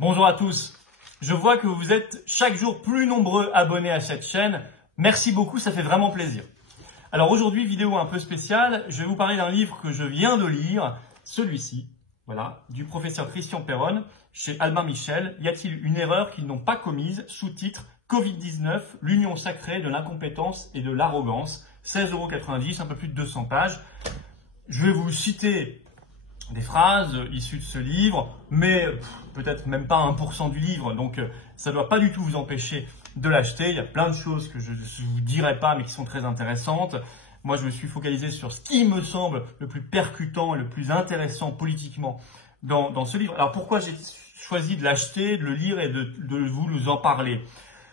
Bonjour à tous. Je vois que vous êtes chaque jour plus nombreux abonnés à cette chaîne. Merci beaucoup, ça fait vraiment plaisir. Alors aujourd'hui, vidéo un peu spéciale, je vais vous parler d'un livre que je viens de lire, celui-ci, voilà, du professeur Christian Perron, chez Albin Michel. Y a-t-il une erreur qu'ils n'ont pas commise? Sous-titre Covid-19, l'union sacrée de l'incompétence et de l'arrogance. 16,90 €, un peu plus de 200 pages. Je vais vous citer des phrases issues de ce livre, mais peut-être même pas 1% du livre, donc ça ne doit pas du tout vous empêcher de l'acheter. Il y a plein de choses que je ne vous dirai pas, mais qui sont très intéressantes. Moi, je me suis focalisé sur ce qui me semble le plus percutant et le plus intéressant politiquement dans ce livre. Alors pourquoi j'ai choisi de l'acheter, de le lire et de vous en parler?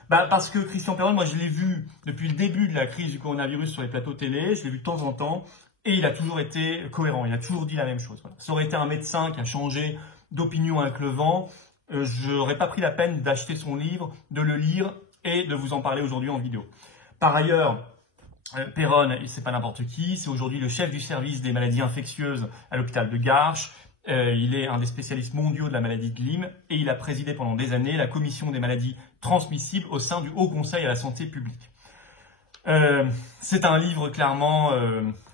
Parce que Christian Perron, moi je l'ai vu depuis le début de la crise du coronavirus sur les plateaux télé, je l'ai vu de temps en temps, et il a toujours été cohérent, il a toujours dit la même chose. Voilà. Ça aurait été un médecin qui a changé d'opinion avec le vent, je n'aurais pas pris la peine d'acheter son livre, de le lire et de vous en parler aujourd'hui en vidéo. Par ailleurs, Perron, c'est pas n'importe qui, c'est aujourd'hui le chef du service des maladies infectieuses à l'hôpital de Garches. Il est un des spécialistes mondiaux de la maladie de Lyme et il a présidé pendant des années la commission des maladies transmissibles au sein du Haut Conseil à la santé publique. C'est un livre clairement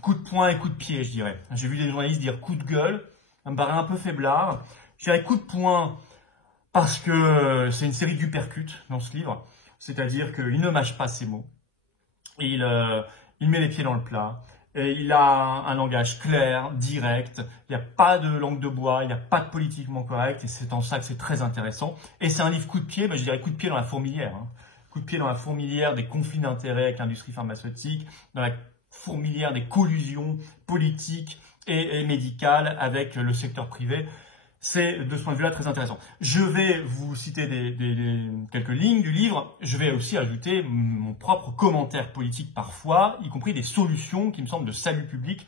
coup de poing et coup de pied, je dirais. J'ai vu des journalistes dire coup de gueule, ça me paraît un peu faiblard. Je dirais coup de poing parce que c'est une série d'uppercuts dans ce livre, c'est-à-dire qu'il ne mâche pas ses mots, il met les pieds dans le plat. Et il a un langage clair, direct, il n'y a pas de langue de bois, il n'y a pas de politiquement correct, et c'est en ça que c'est très intéressant. Et c'est un livre coup de pied, je dirais coup de pied dans la fourmilière. Coup de pied dans la fourmilière des conflits d'intérêts avec l'industrie pharmaceutique, dans la fourmilière des collusions politiques et médicales avec le secteur privé. C'est de ce point de vue-là très intéressant. Je vais vous citer quelques lignes du livre. Je vais aussi ajouter mon propre commentaire politique parfois, y compris des solutions qui me semblent de salut public,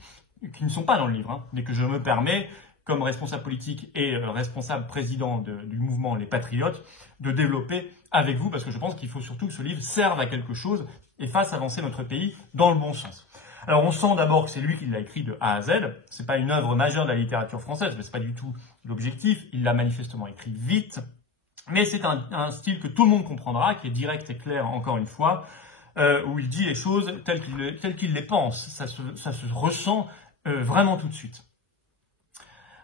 qui ne sont pas dans le livre, mais que je me permets, comme responsable politique et responsable président du mouvement Les Patriotes, de développer avec vous, parce que je pense qu'il faut surtout que ce livre serve à quelque chose et fasse avancer notre pays dans le bon sens. Alors on sent d'abord que c'est lui qui l'a écrit de A à Z, c'est pas une œuvre majeure de la littérature française, mais c'est pas du tout l'objectif, il l'a manifestement écrit vite, mais c'est un style que tout le monde comprendra, qui est direct et clair encore une fois, où il dit les choses telles qu'il les pense, ça se ressent vraiment tout de suite.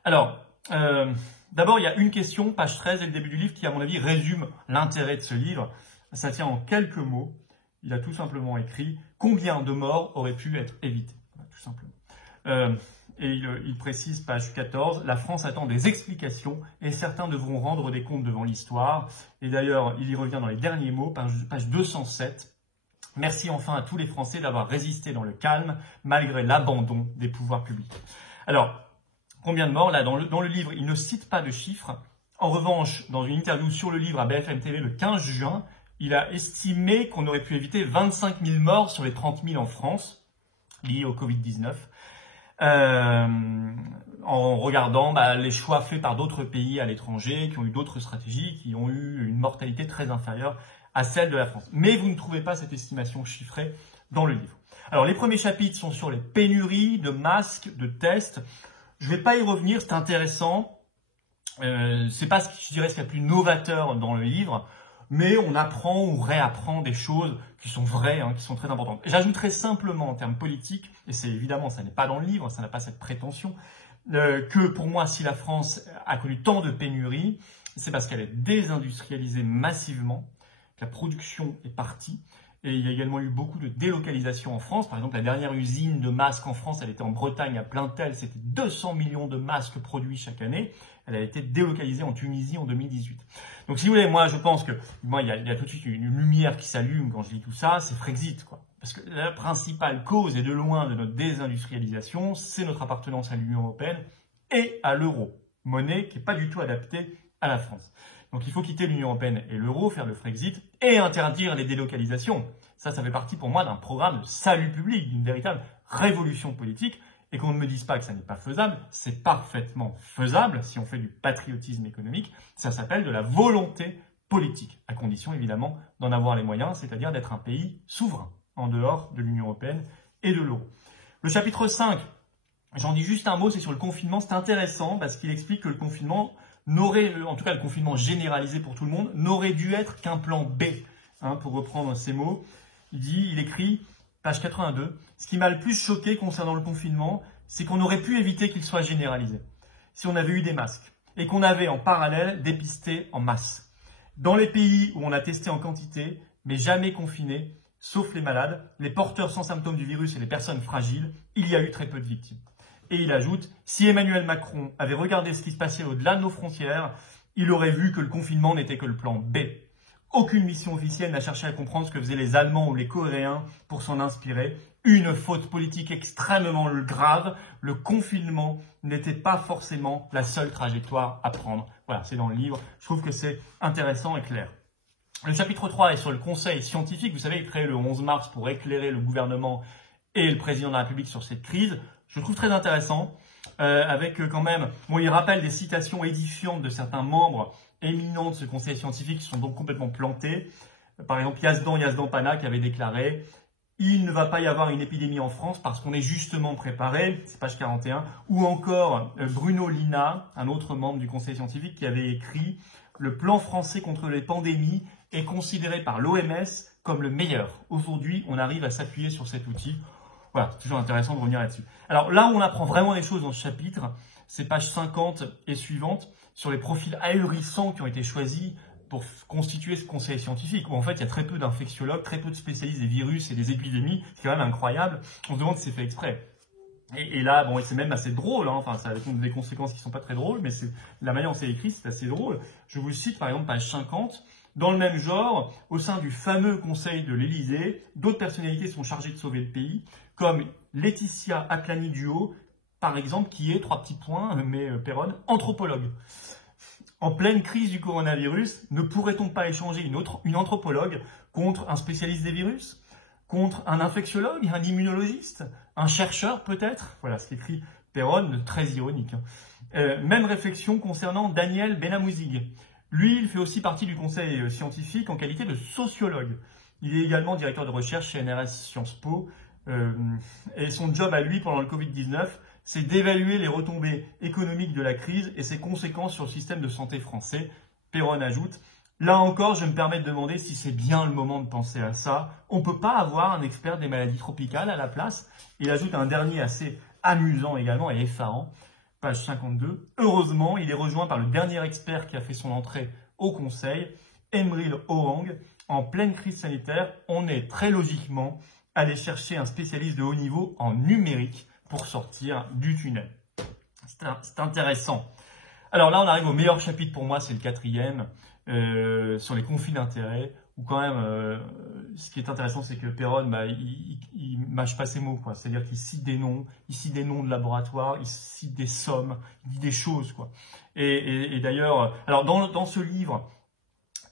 Alors, d'abord il y a une question, page 13 et le début du livre, qui à mon avis résume l'intérêt de ce livre, ça tient en quelques mots. Il a tout simplement écrit « Combien de morts auraient pu être évitées ?» Voilà, tout simplement. Et il précise, page 14, « La France attend des explications et certains devront rendre des comptes devant l'histoire. » Et d'ailleurs, il y revient dans les derniers mots, page 207. « Merci enfin à tous les Français d'avoir résisté dans le calme, malgré l'abandon des pouvoirs publics. » Alors, combien de morts? Là, dans le livre, il ne cite pas de chiffres. En revanche, dans une interview sur le livre à BFM TV le 15 juin, il a estimé qu'on aurait pu éviter 25 000 morts sur les 30 000 en France, liés au Covid-19, en regardant les choix faits par d'autres pays à l'étranger, qui ont eu d'autres stratégies, qui ont eu une mortalité très inférieure à celle de la France. Mais vous ne trouvez pas cette estimation chiffrée dans le livre. Alors, les premiers chapitres sont sur les pénuries de masques, de tests. Je ne vais pas y revenir, c'est intéressant. C'est pas ce qu'il y a de plus novateur dans le livre. Mais on apprend ou réapprend des choses qui sont vraies, qui sont très importantes. J'ajouterai simplement en termes politiques, et c'est évidemment, ça n'est pas dans le livre, ça n'a pas cette prétention, que pour moi, si la France a connu tant de pénuries, c'est parce qu'elle est désindustrialisée massivement, que la production est partie, et il y a également eu beaucoup de délocalisation en France. Par exemple, la dernière usine de masques en France, elle était en Bretagne, à Plaintel, c'était 200 millions de masques produits chaque année. Elle a été délocalisée en Tunisie en 2018. Donc si vous voulez, moi je pense que il y a tout de suite une lumière qui s'allume quand je lis tout ça, c'est Frexit, quoi. Parce que la principale cause et de loin de notre désindustrialisation, c'est notre appartenance à l'Union européenne et à l'euro, monnaie qui n'est pas du tout adaptée à la France. Donc il faut quitter l'Union européenne et l'euro, faire le Frexit et interdire les délocalisations. Ça fait partie pour moi d'un programme de salut public, d'une véritable révolution politique. Et qu'on ne me dise pas que ça n'est pas faisable, c'est parfaitement faisable si on fait du patriotisme économique. Ça s'appelle de la volonté politique, à condition évidemment d'en avoir les moyens, c'est-à-dire d'être un pays souverain, en dehors de l'Union européenne et de l'euro. Le chapitre 5, j'en dis juste un mot, c'est sur le confinement. C'est intéressant parce qu'il explique que le confinement en tout cas le confinement généralisé pour tout le monde, n'aurait dû être qu'un plan B, hein, pour reprendre ces mots. Il écrit, page 82, « Ce qui m'a le plus choqué concernant le confinement, c'est qu'on aurait pu éviter qu'il soit généralisé, si on avait eu des masques, et qu'on avait en parallèle dépisté en masse. Dans les pays où on a testé en quantité, mais jamais confiné, sauf les malades, les porteurs sans symptômes du virus et les personnes fragiles, il y a eu très peu de victimes. » Et il ajoute, « Si Emmanuel Macron avait regardé ce qui se passait au-delà de nos frontières, il aurait vu que le confinement n'était que le plan B. Aucune mission officielle n'a cherché à comprendre ce que faisaient les Allemands ou les Coréens pour s'en inspirer. Une faute politique extrêmement grave. Le confinement n'était pas forcément la seule trajectoire à prendre. » Voilà, c'est dans le livre. Je trouve que c'est intéressant et clair. Le chapitre 3 est sur le conseil scientifique. Vous savez, il est créé le 11 mars pour éclairer le gouvernement et le président de la République sur cette crise. Je le trouve très intéressant, avec quand même, bon, il rappelle des citations édifiantes de certains membres éminents de ce conseil scientifique qui sont donc complètement plantés. Par exemple, Yazdan Pana qui avait déclaré « Il ne va pas y avoir une épidémie en France parce qu'on est justement préparé », c'est page 41, ou encore Bruno Lina, un autre membre du conseil scientifique qui avait écrit « Le plan français contre les pandémies est considéré par l'OMS comme le meilleur. Aujourd'hui, on arrive à s'appuyer sur cet outil. » Voilà, c'est toujours intéressant de revenir là-dessus. Alors là où on apprend vraiment les choses dans ce chapitre, c'est page 50 et suivante, sur les profils ahurissants qui ont été choisis pour constituer ce conseil scientifique, où en fait il y a très peu d'infectiologues, très peu de spécialistes des virus et des épidémies, c'est quand même incroyable. On se demande si c'est fait exprès. Et là, bon, c'est même assez drôle, hein. Enfin, ça a des conséquences qui ne sont pas très drôles, mais la manière dont c'est écrit, c'est assez drôle. Je vous cite par exemple page 50. Dans le même genre, au sein du fameux conseil de l'Élysée, d'autres personnalités sont chargées de sauver le pays, comme Laetitia Atlani-Duo, par exemple, qui est, 3 petits points, mais Perron, anthropologue. En pleine crise du coronavirus, ne pourrait-on pas échanger une anthropologue contre un spécialiste des virus, contre un infectiologue, un immunologiste, un chercheur peut-être? Voilà ce qu'écrit Perron, très ironique. Même réflexion concernant Daniel Benamouzig. Lui, il fait aussi partie du conseil scientifique en qualité de sociologue. Il est également directeur de recherche chez NRS Sciences Po. Et son job à lui pendant le Covid-19, c'est d'évaluer les retombées économiques de la crise et ses conséquences sur le système de santé français. Perron ajoute, « Là encore, je me permets de demander si c'est bien le moment de penser à ça. On ne peut pas avoir un expert des maladies tropicales à la place. » Il ajoute un dernier assez amusant également et effarant. Page 52. Heureusement, il est rejoint par le dernier expert qui a fait son entrée au Conseil, Emril Hoang. En pleine crise sanitaire, on est très logiquement allé chercher un spécialiste de haut niveau en numérique pour sortir du tunnel. C'est intéressant. Alors là, on arrive au meilleur chapitre pour moi, c'est le 4e, sur les conflits d'intérêts, où quand même, ce qui est intéressant, c'est que Perron, il mâche pas ses mots, quoi. C'est-à-dire qu'il cite des noms, de laboratoires, il cite des sommes, il dit des choses, quoi. Et d'ailleurs, alors dans ce livre,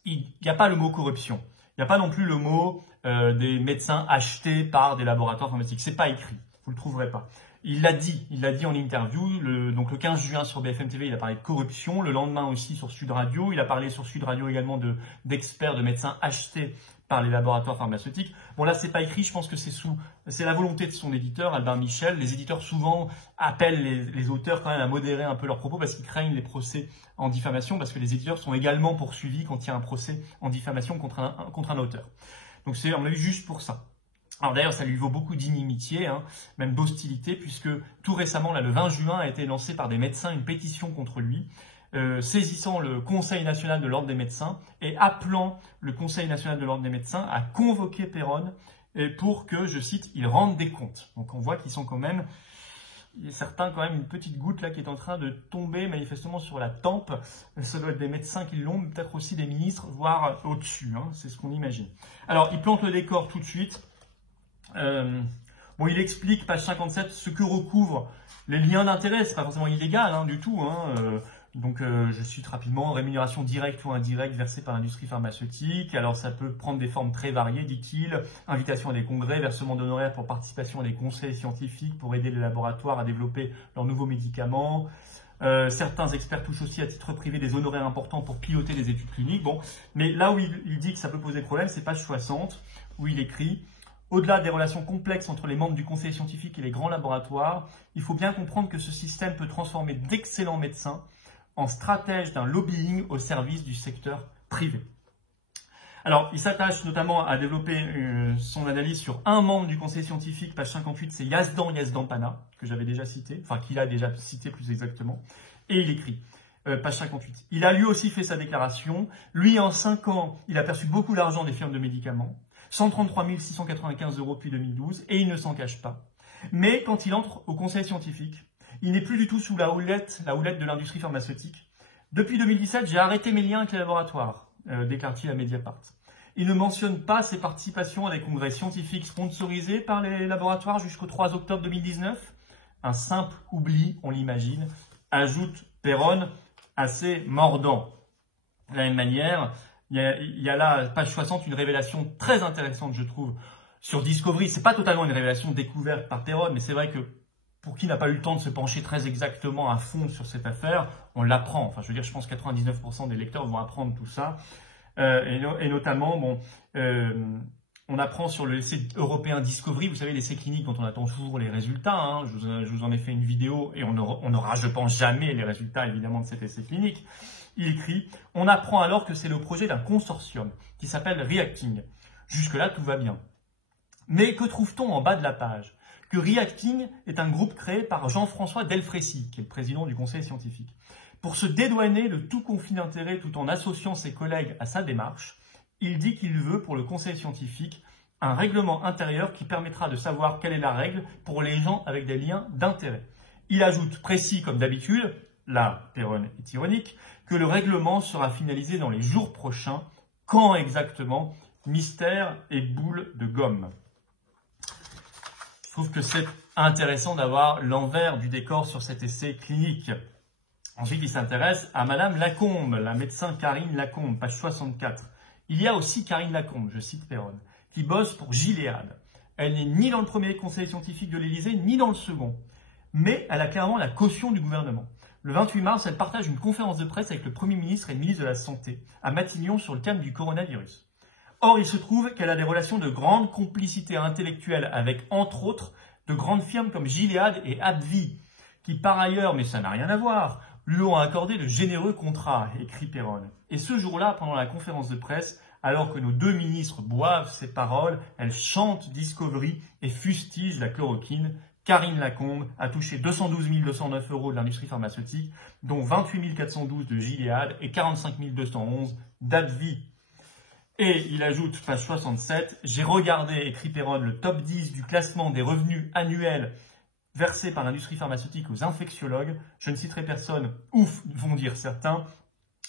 il n'y a pas le mot corruption. Il n'y a pas non plus le mot des médecins achetés par des laboratoires pharmaceutiques. C'est pas écrit, vous le trouverez pas. Il l'a dit en interview, donc le 15 juin sur BFM TV, il a parlé de corruption, le lendemain aussi sur Sud Radio, il a parlé sur Sud Radio également d'experts, de médecins achetés par les laboratoires pharmaceutiques. Bon là, c'est pas écrit, je pense que c'est la volonté de son éditeur, Albin Michel. Les éditeurs souvent appellent les auteurs quand même à modérer un peu leurs propos parce qu'ils craignent les procès en diffamation, parce que les éditeurs sont également poursuivis quand il y a un procès en diffamation contre un auteur. Donc c'est, on a eu juste pour ça. Alors d'ailleurs, ça lui vaut beaucoup d'inimitié, hein, même d'hostilité, puisque tout récemment, là, le 20 juin, a été lancée par des médecins une pétition contre lui, saisissant le Conseil national de l'ordre des médecins et appelant le Conseil national de l'ordre des médecins à convoquer Perron pour que, je cite, il rende des comptes. Donc on voit qu'ils sont quand même, il y a certains quand même une petite goutte là qui est en train de tomber manifestement sur la tempe. Ça doit être des médecins qui l'ont, peut-être aussi des ministres, voire au-dessus, hein, c'est ce qu'on imagine. Alors il plante le décor tout de suite. Bon, il explique, page 57, ce que recouvrent les liens d'intérêt. C'est pas forcément illégal hein, du tout. Hein. Donc, je cite rapidement, rémunération directe ou indirecte versée par l'industrie pharmaceutique. Alors, ça peut prendre des formes très variées, dit-il. Invitation à des congrès, versement d'honoraires pour participation à des conseils scientifiques pour aider les laboratoires à développer leurs nouveaux médicaments. Certains experts touchent aussi à titre privé des honoraires importants pour piloter les études cliniques. Bon, mais là où il dit que ça peut poser problème, c'est page 60, où il écrit « Au-delà des relations complexes entre les membres du conseil scientifique et les grands laboratoires, il faut bien comprendre que ce système peut transformer d'excellents médecins en stratège d'un lobbying au service du secteur privé. Alors, il s'attache notamment à développer son analyse sur un membre du conseil scientifique, page 58, c'est Yazdan Pana, que j'avais déjà cité, enfin qu'il a déjà cité plus exactement, et il écrit, page 58, il a lui aussi fait sa déclaration, lui en 5 ans, il a perçu beaucoup d'argent des firmes de médicaments, 133 695 € depuis 2012, et il ne s'en cache pas. Mais quand il entre au conseil scientifique, il n'est plus du tout sous la houlette de l'industrie pharmaceutique. Depuis 2017, j'ai arrêté mes liens avec les laboratoires, déclare-t-il à Mediapart. Il ne mentionne pas ses participations à des congrès scientifiques sponsorisés par les laboratoires jusqu'au 3 octobre 2019. Un simple oubli, on l'imagine, ajoute Perron, assez mordant. De la même manière, il y a là, page 60, une révélation très intéressante, je trouve, sur Discovery. C'est pas totalement une révélation découverte par Perron, mais c'est vrai que pour qui n'a pas eu le temps de se pencher très exactement à fond sur cette affaire, on l'apprend. Enfin, je veux dire, je pense que 99% des lecteurs vont apprendre tout ça. Et notamment, bon, on apprend sur le l'essai européen Discovery, vous savez, l'essai clinique dont on attend toujours les résultats. Hein. Je vous en ai fait une vidéo et on n'aura, je pense, jamais les résultats, évidemment, de cet essai clinique. Il écrit « On apprend alors que c'est le projet d'un consortium qui s'appelle Reacting. Jusque-là, tout va bien. Mais que trouve-t-on en bas de la page ? Que Reacting est un groupe créé par Jean-François Delfrécy, qui est le président du conseil scientifique. Pour se dédouaner de tout conflit d'intérêts tout en associant ses collègues à sa démarche, il dit qu'il veut pour le conseil scientifique un règlement intérieur qui permettra de savoir quelle est la règle pour les gens avec des liens d'intérêt. Il ajoute, précis comme d'habitude, là Perron est ironique, que le règlement sera finalisé dans les jours prochains. Quand exactement? Mystère et boule de gomme. Je trouve que c'est intéressant d'avoir l'envers du décor sur cet essai clinique. Ensuite, il s'intéresse à Madame Lacombe, la médecin Karine Lacombe, page 64. Il y a aussi Karine Lacombe, je cite Perron, qui bosse pour Gilead. Elle n'est ni dans le premier conseil scientifique de l'Élysée, ni dans le second. Mais elle a clairement la caution du gouvernement. Le 28 mars, elle partage une conférence de presse avec le Premier ministre et le ministre de la Santé à Matignon sur le thème du coronavirus. Or, il se trouve qu'elle a des relations de grande complicité intellectuelle avec, entre autres, de grandes firmes comme Gilead et AbbVie, qui par ailleurs, mais ça n'a rien à voir, lui ont accordé de généreux contrats, écrit Perron. Et ce jour-là, pendant la conférence de presse, alors que nos deux ministres boivent ces paroles, elle chante Discovery et fustige la chloroquine. Karine Lacombe a touché 212 209 € de l'industrie pharmaceutique, dont 28 412 de Gilead et 45 211 d'AbbVie. Et il ajoute, page 67, « J'ai regardé, écrit Perron, le top 10 du classement des revenus annuels versés par l'industrie pharmaceutique aux infectiologues. Je ne citerai personne, ouf, vont dire certains.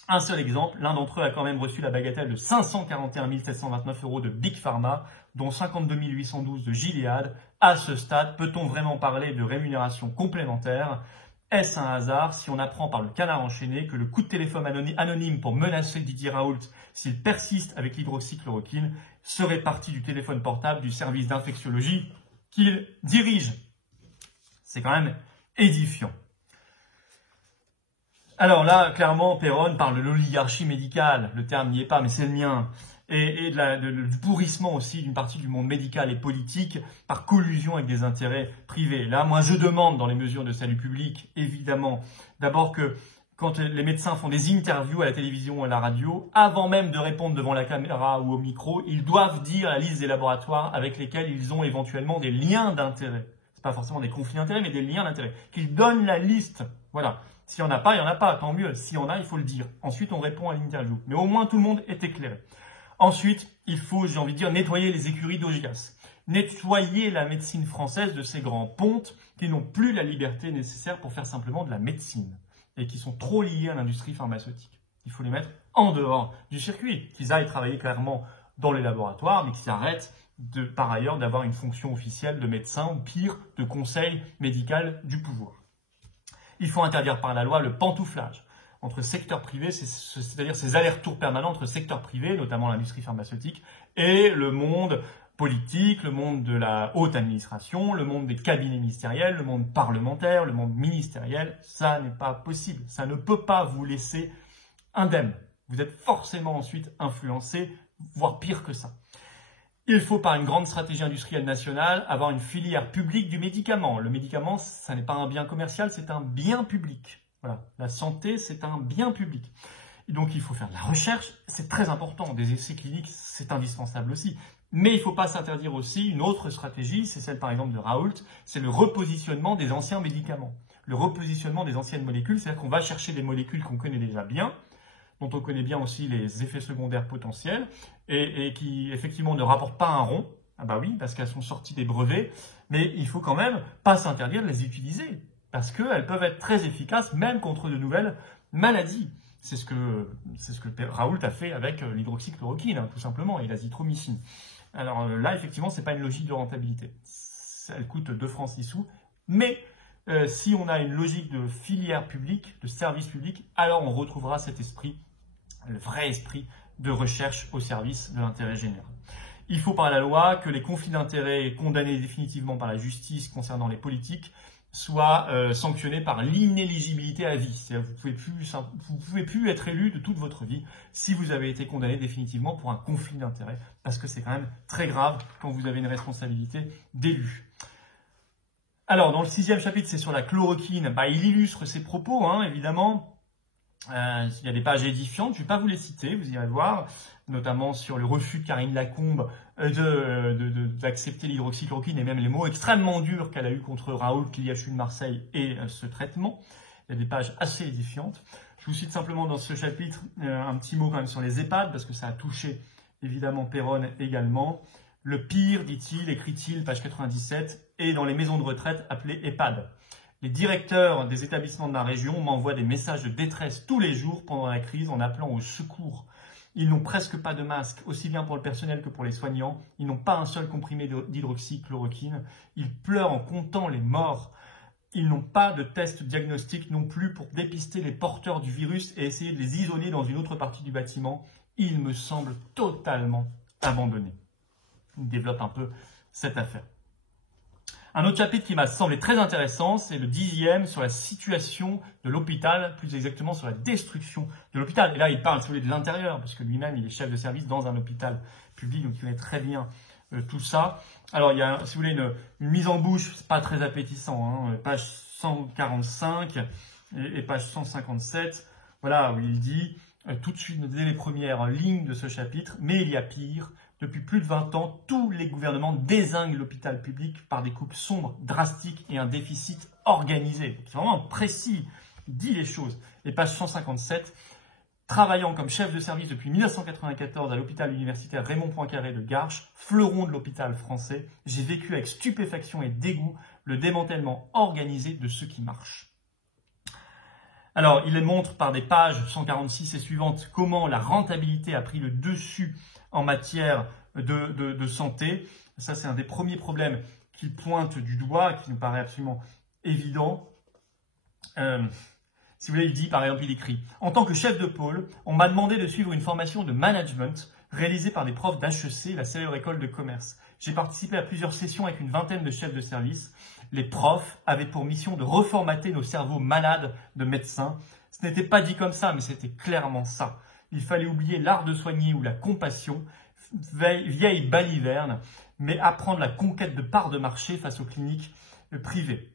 Un seul exemple, l'un d'entre eux a quand même reçu la bagatelle de 541 729 € de Big Pharma, dont 52 812 de Gilead. À ce stade, peut-on vraiment parler de rémunération complémentaire ? Est-ce un hasard si on apprend par le canard enchaîné que le coup de téléphone anonyme pour menacer Didier Raoult s'il persiste avec l'hydroxychloroquine serait parti du téléphone portable du service d'infectiologie qu'il dirige ? C'est quand même édifiant. Alors là, clairement, Perron parle de l'oligarchie médicale. Le terme n'y est pas, mais c'est le mien. Et du pourrissement aussi d'une partie du monde médical et politique par collusion avec des intérêts privés. Là, moi, je demande dans les mesures de salut public, évidemment, d'abord que quand les médecins font des interviews à la télévision ou à la radio, avant même de répondre devant la caméra ou au micro, ils doivent dire la liste des laboratoires avec lesquels ils ont éventuellement des liens d'intérêt. C'est pas forcément des conflits d'intérêt, mais des liens d'intérêt. Qu'ils donnent la liste. Voilà. S'il n'y en a pas, il n'y en a pas. Tant mieux. S'il y en a, il faut le dire. Ensuite, on répond à l'interview. Mais au moins, tout le monde est éclairé. Ensuite, il faut, j'ai envie de dire, nettoyer les écuries d'Augias. Nettoyer la médecine française de ces grands pontes qui n'ont plus la liberté nécessaire pour faire simplement de la médecine et qui sont trop liés à l'industrie pharmaceutique. Il faut les mettre en dehors du circuit, qu'ils aillent travailler clairement dans les laboratoires, mais qu'ils arrêtent par ailleurs d'avoir une fonction officielle de médecin ou pire, de conseil médical du pouvoir. Il faut interdire par la loi le pantouflage entre secteur privé, c'est-à-dire ces allers-retours permanents entre secteur privé, notamment l'industrie pharmaceutique, et le monde politique, le monde de la haute administration, le monde des cabinets ministériels, le monde parlementaire, le monde ministériel. Ça n'est pas possible. Ça ne peut pas vous laisser indemne. Vous êtes forcément ensuite influencé, voire pire que ça. Il faut, par une grande stratégie industrielle nationale, avoir une filière publique du médicament. Le médicament, ça n'est pas un bien commercial, c'est un bien public. Voilà, la santé, c'est un bien public. Et donc, il faut faire de la recherche, c'est très important. Des essais cliniques, c'est indispensable aussi. Mais il ne faut pas s'interdire aussi une autre stratégie, c'est celle par exemple de Raoult, c'est le repositionnement des anciens médicaments. Le repositionnement des anciennes molécules, c'est-à-dire qu'on va chercher des molécules qu'on connaît déjà bien, dont on connaît bien aussi les effets secondaires potentiels, et qui effectivement ne rapportent pas un rond. Ah bah oui, parce qu'elles sont sorties des brevets, mais il faut quand même pas s'interdire de les utiliser, parce qu'elles peuvent être très efficaces, même contre de nouvelles maladies. C'est ce que Raoult a fait avec l'hydroxychloroquine, hein, tout simplement, et l'azithromycine. Alors là, effectivement, ce n'est pas une logique de rentabilité. Elle coûte 2 francs 6 sous, mais si on a une logique de filière publique, de service public, alors on retrouvera cet esprit, le vrai esprit de recherche au service de l'intérêt général. Il faut par la loi que les conflits d'intérêts condamnés définitivement par la justice concernant les politiques soient sanctionnés par l'inéligibilité à vie. C'est-à-dire que vous pouvez plus être élu de toute votre vie si vous avez été condamné définitivement pour un conflit d'intérêts, parce que c'est quand même très grave quand vous avez une responsabilité d'élu. Alors, dans le 6e chapitre, c'est sur la chloroquine. Il illustre ses propos, hein, évidemment. Il y a des pages édifiantes, je ne vais pas vous les citer, vous irez voir, notamment sur le refus de Karine Lacombe d'accepter l'hydroxychloroquine et même les mots extrêmement durs qu'elle a eu contre Raoult, l'IHU de Marseille et ce traitement. Il y a des pages assez édifiantes. Je vous cite simplement dans ce chapitre un petit mot quand même sur les EHPAD, parce que ça a touché évidemment Péronne également. Le pire, dit-il, écrit-il, page 97, est dans les maisons de retraite appelées EHPAD. Les directeurs des établissements de ma région m'envoient des messages de détresse tous les jours pendant la crise en appelant au secours. Ils n'ont presque pas de masque, aussi bien pour le personnel que pour les soignants. Ils n'ont pas un seul comprimé d'hydroxychloroquine. Ils pleurent en comptant les morts. Ils n'ont pas de test diagnostic non plus pour dépister les porteurs du virus et essayer de les isoler dans une autre partie du bâtiment. Ils me semblent totalement abandonnés. Il développe un peu cette affaire. Un autre chapitre qui m'a semblé très intéressant, c'est le 10e sur la situation de l'hôpital, plus exactement sur la destruction de l'hôpital. Et là, il parle de l'intérieur, parce que lui-même, il est chef de service dans un hôpital public, donc il connaît très bien tout ça. Alors, il y a, si vous voulez, une mise en bouche, c'est pas très appétissant, hein, page 145 et page 157, voilà, où il dit, tout de suite, dès les premières lignes de ce chapitre, mais il y a pire. Depuis plus de 20 ans, tous les gouvernements dézinguent l'hôpital public par des coupes sombres, drastiques et un déficit organisé. C'est vraiment précis, il dit les choses. Et page 157, travaillant comme chef de service depuis 1994 à l'hôpital universitaire Raymond Poincaré de Garches, fleuron de l'hôpital français, j'ai vécu avec stupéfaction et dégoût le démantèlement organisé de ce qui marche. Alors, il montre par des pages 146 et suivantes comment la rentabilité a pris le dessus en matière de santé. Ça, c'est un des premiers problèmes qu'il pointe du doigt, qui nous paraît absolument évident. Si vous voulez, il dit, par exemple, il écrit « En tant que chef de pôle, on m'a demandé de suivre une formation de management réalisée par des profs d'HEC, la célèbre école de commerce. J'ai participé à plusieurs sessions avec une vingtaine de chefs de service. Les profs avaient pour mission de reformater nos cerveaux malades de médecins. Ce n'était pas dit comme ça, mais c'était clairement ça. Il fallait oublier l'art de soigner ou la compassion, vieille baliverne, mais apprendre la conquête de parts de marché face aux cliniques privées. »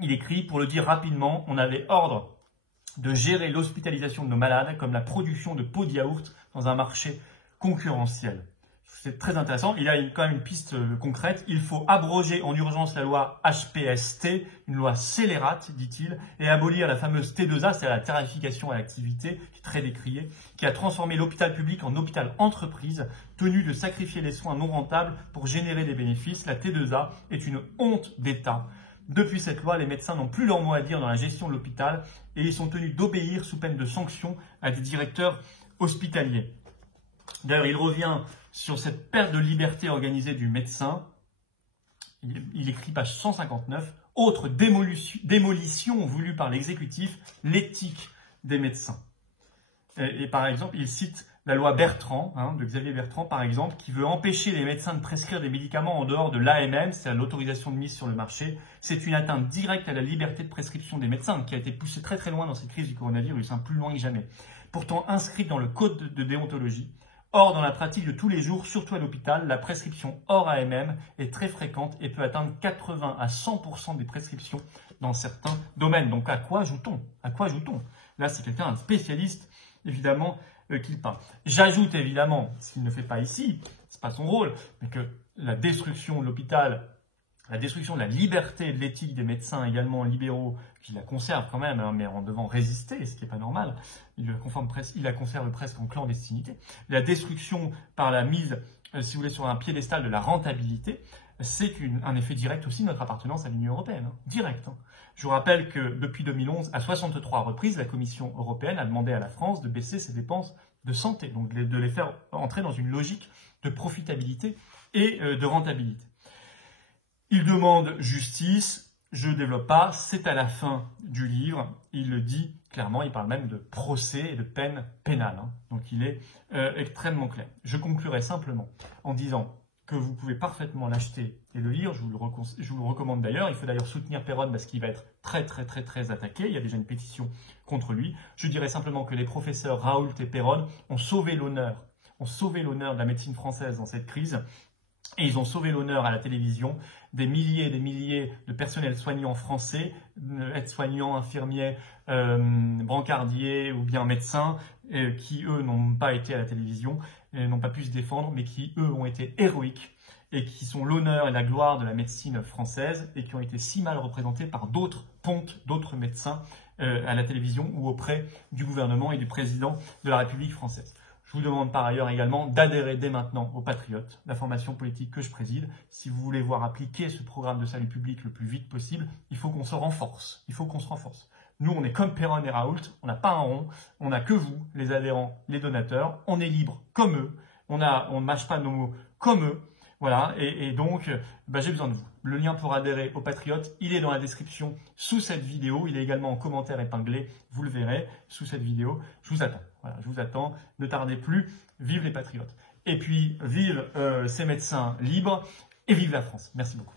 Il écrit, pour le dire rapidement, on avait ordre de gérer l'hospitalisation de nos malades comme la production de pots de yaourt dans un marché concurrentiel. C'est très intéressant. Il y a quand même une piste concrète. Il faut abroger en urgence la loi HPST, une loi scélérate, dit-il, et abolir la fameuse T2A, c'est-à-dire la tarification à l'activité, qui est très décriée, qui a transformé l'hôpital public en hôpital entreprise, tenu de sacrifier les soins non rentables pour générer des bénéfices. La T2A est une honte d'État. Depuis cette loi, les médecins n'ont plus leur mot à dire dans la gestion de l'hôpital et ils sont tenus d'obéir sous peine de sanctions à des directeurs hospitaliers. D'ailleurs, il revient sur cette perte de liberté organisée du médecin. Il écrit page 159, « Autre démolition voulue par l'exécutif, l'éthique des médecins ». Et par exemple, il cite la loi Bertrand, de Xavier Bertrand par exemple, qui veut empêcher les médecins de prescrire des médicaments en dehors de l'AMM, c'est-à-dire l'autorisation de mise sur le marché. C'est une atteinte directe à la liberté de prescription des médecins, qui a été poussée très très loin dans cette crise du coronavirus, plus loin que jamais. Pourtant inscrite dans le code de déontologie. Or, dans la pratique de tous les jours, surtout à l'hôpital, la prescription hors AMM est très fréquente et peut atteindre 80 à 100% des prescriptions dans certains domaines. Donc à quoi joue-t-on? À quoi joue-t-on? Là, c'est quelqu'un, un spécialiste, évidemment, qui parle. J'ajoute évidemment, ce qu'il ne fait pas ici, c'est pas son rôle, mais que la destruction de l'hôpital, la destruction de la liberté et de l'éthique des médecins également libéraux, qui la conservent quand même, hein, mais en devant résister, ce qui n'est pas normal, il la conserve presque en clandestinité. La destruction par la mise, si vous voulez, sur un piédestal de la rentabilité, c'est un effet direct aussi de notre appartenance à l'Union européenne. Hein, direct. Hein. Je vous rappelle que depuis 2011, à 63 reprises, la Commission européenne a demandé à la France de baisser ses dépenses de santé, donc de les faire entrer dans une logique de profitabilité et de rentabilité. Il demande justice, je ne développe pas, c'est à la fin du livre, il le dit clairement, il parle même de procès et de peine pénale, hein, donc il est extrêmement clair. Je conclurai simplement en disant que vous pouvez parfaitement l'acheter et le lire, je vous le recommande d'ailleurs, il faut d'ailleurs soutenir Péronne parce qu'il va être très attaqué, il y a déjà une pétition contre lui. Je dirais simplement que les professeurs Raoult et Péronne ont sauvé l'honneur de la médecine française dans cette crise. Et ils ont sauvé l'honneur à la télévision des milliers et des milliers de personnels soignants français, aides-soignants, infirmiers, brancardiers ou bien médecins, qui eux n'ont pas été à la télévision, n'ont pas pu se défendre, mais qui eux ont été héroïques et qui sont l'honneur et la gloire de la médecine française et qui ont été si mal représentés par d'autres pontes, d'autres médecins à la télévision ou auprès du gouvernement et du président de la République française. Je vous demande par ailleurs également d'adhérer dès maintenant aux Patriotes, la formation politique que je préside. Si vous voulez voir appliquer ce programme de salut public le plus vite possible, il faut qu'on se renforce. Il faut qu'on se renforce. Nous, on est comme Péronne et Raoult, on n'a pas un rond, on n'a que vous, les adhérents, les donateurs. On est libre comme eux, on ne mâche pas nos mots comme eux. Voilà, et donc, j'ai besoin de vous. Le lien pour adhérer aux Patriotes, il est dans la description sous cette vidéo. Il est également en commentaire épinglé, vous le verrez, sous cette vidéo. Je vous attends. Voilà, je vous attends. Ne tardez plus. Vive les Patriotes. Et puis, vive ces médecins libres et vive la France. Merci beaucoup.